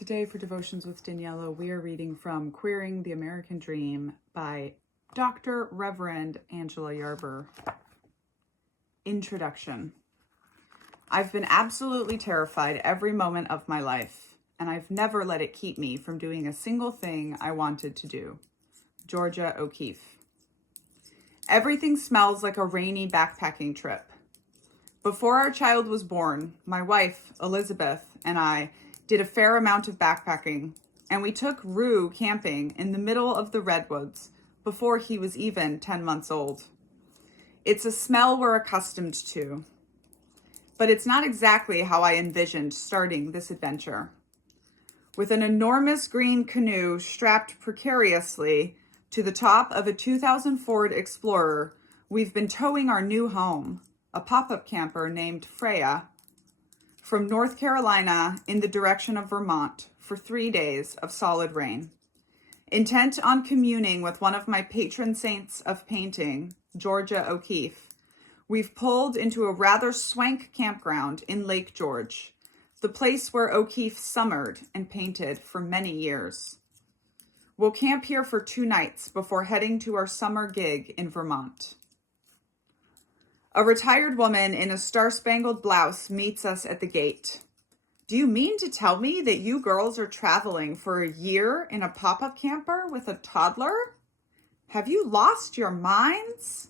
Today for Devotions with Daniela, we are reading from Queering the American Dream by Dr. Reverend Angela Yarber. Introduction. I've been absolutely terrified every moment of my life, and I've never let it keep me from doing a single thing I wanted to do. Georgia O'Keeffe. Everything smells like a rainy backpacking trip. Before our child was born, my wife, Elizabeth, and I did a fair amount of backpacking, and we took Rue camping in the middle of the redwoods before he was even 10 months old. It's a smell we're accustomed to, but it's not exactly how I envisioned starting this adventure. With an enormous green canoe strapped precariously to the top of a 2000 Ford Explorer, we've been towing our new home, a pop-up camper named Freya, from North Carolina in the direction of Vermont for 3 days of solid rain. Intent on communing with one of my patron saints of painting, Georgia O'Keeffe, we've pulled into a rather swank campground in Lake George, the place where O'Keeffe summered and painted for many years. We'll camp here for 2 nights before heading to our summer gig in Vermont. A retired woman in a star-spangled blouse meets us at the gate. Do you mean to tell me that you girls are traveling for a year in a pop-up camper with a toddler? Have you lost your minds?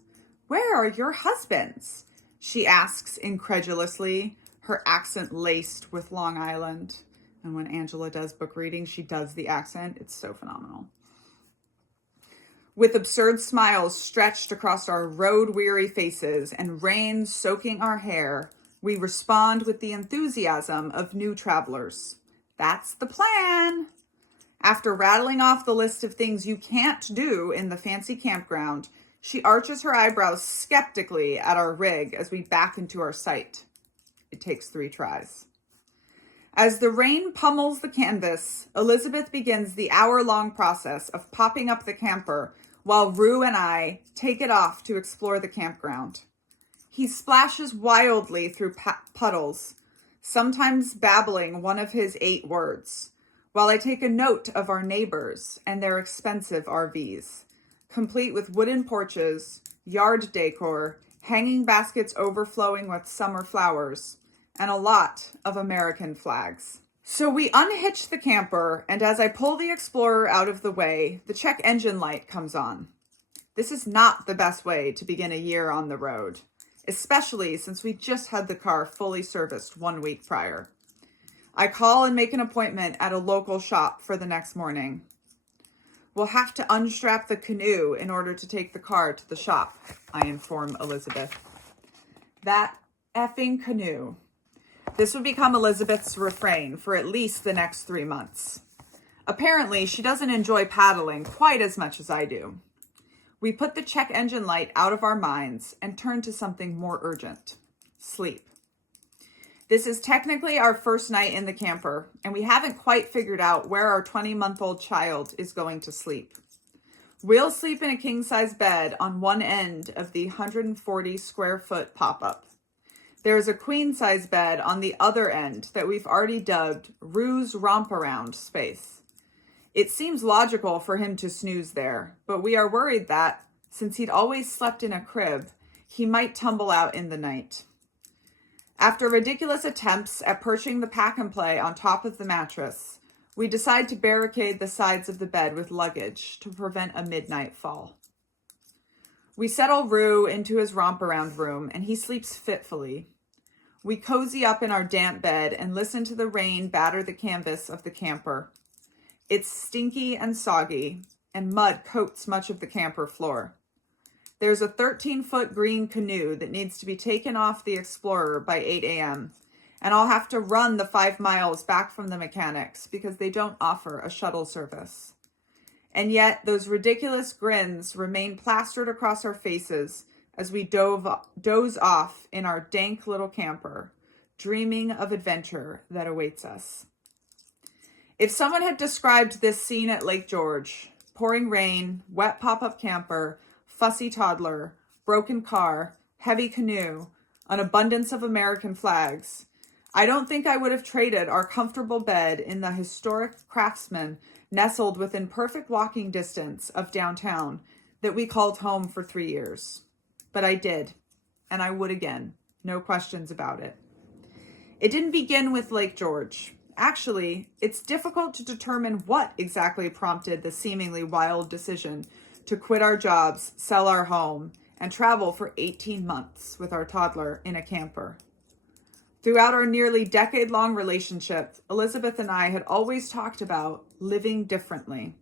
Where are your husbands? She asks incredulously, her accent laced with Long Island. And when Angela does book reading, she does the accent. It's so phenomenal. With absurd smiles stretched across our road-weary faces and rain soaking our hair, we respond with the enthusiasm of new travelers. That's the plan. After rattling off the list of things you can't do in the fancy campground, she arches her eyebrows skeptically at our rig as we back into our site. It takes 3 tries. As the rain pummels the canvas, Elizabeth begins the hour-long process of popping up the camper while Rue and I take it off to explore the campground. He splashes wildly through puddles, sometimes babbling one of his 8 words, while I take a note of our neighbors and their expensive RVs, complete with wooden porches, yard decor, hanging baskets overflowing with summer flowers, and a lot of American flags. So we unhitch the camper, and as I pull the Explorer out of the way, the check engine light comes on. This is not the best way to begin a year on the road, especially since we just had the car fully serviced 1 week prior. I call and make an appointment at a local shop for the next morning. We'll have to unstrap the canoe in order to take the car to the shop, I inform Elizabeth. That effing canoe. This would become Elizabeth's refrain for at least the next 3 months. Apparently, she doesn't enjoy paddling quite as much as I do. We put the check engine light out of our minds and turn to something more urgent: sleep. This is technically our first night in the camper, and we haven't quite figured out where our 20-month-old child is going to sleep. We'll sleep in a king-size bed on one end of the 140-square-foot pop-up. There's a queen-size bed on the other end that we've already dubbed Rue's romp-around space. It seems logical for him to snooze there, but we are worried that, since he'd always slept in a crib, he might tumble out in the night. After ridiculous attempts at perching the pack-and-play on top of the mattress, we decide to barricade the sides of the bed with luggage to prevent a midnight fall. We settle Rue into his romp-around room, and he sleeps fitfully. We cozy up in our damp bed and listen to the rain batter the canvas of the camper. It's stinky and soggy, and mud coats much of the camper floor. There's a 13-foot green canoe that needs to be taken off the Explorer by 8 a.m., and I'll have to run the 5 miles back from the mechanics because they don't offer a shuttle service. And yet, those ridiculous grins remain plastered across our faces as we doze off in our dank little camper, dreaming of adventure that awaits us. If someone had described this scene at Lake George, pouring rain, wet pop-up camper, fussy toddler, broken car, heavy canoe, an abundance of American flags, I don't think I would have traded our comfortable bed in the historic Craftsman nestled within perfect walking distance of downtown that we called home for 3 years. But I did, and I would again. No questions about it. It didn't begin with Lake George. Actually, it's difficult to determine what exactly prompted the seemingly wild decision to quit our jobs, sell our home, and travel for 18 months with our toddler in a camper. Throughout our nearly decade-long relationship, Elizabeth and I had always talked about living differently,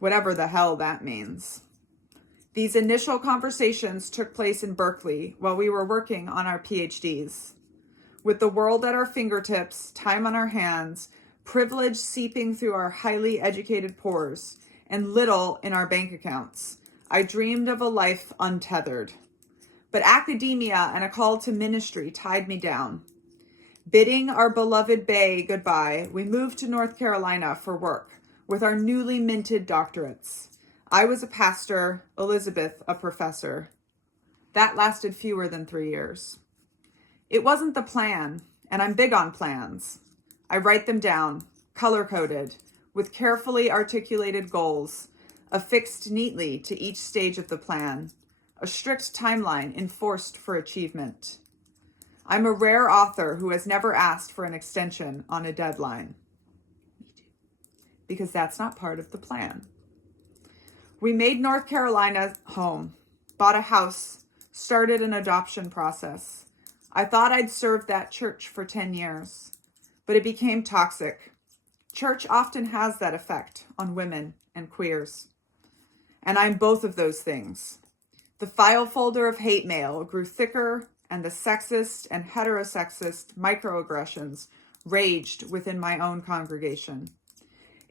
whatever the hell that means. These initial conversations took place in Berkeley while we were working on our PhDs. With the world at our fingertips, time on our hands, privilege seeping through our highly educated pores, and little in our bank accounts, I dreamed of a life untethered. But academia and a call to ministry tied me down. Bidding our beloved Bay goodbye, we moved to North Carolina for work with our newly minted doctorates. I was a pastor, Elizabeth a professor. That lasted fewer than 3 years. It wasn't the plan, and I'm big on plans. I write them down, color-coded, with carefully articulated goals, affixed neatly to each stage of the plan, a strict timeline enforced for achievement. I'm a rare author who has never asked for an extension on a deadline. Because that's not part of the plan. We made North Carolina home, bought a house, started an adoption process. I thought I'd served that church for 10 years, but it became toxic. Church often has that effect on women and queers. And I'm both of those things. The file folder of hate mail grew thicker, and the sexist and heterosexist microaggressions raged within my own congregation.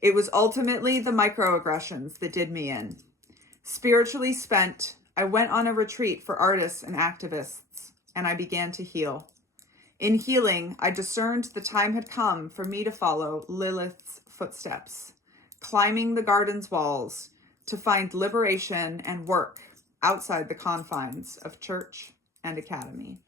It was ultimately the microaggressions that did me in. Spiritually spent, I went on a retreat for artists and activists, and I began to heal. In healing, I discerned the time had come for me to follow Lilith's footsteps, climbing the garden's walls to find liberation and work outside the confines of church and academy.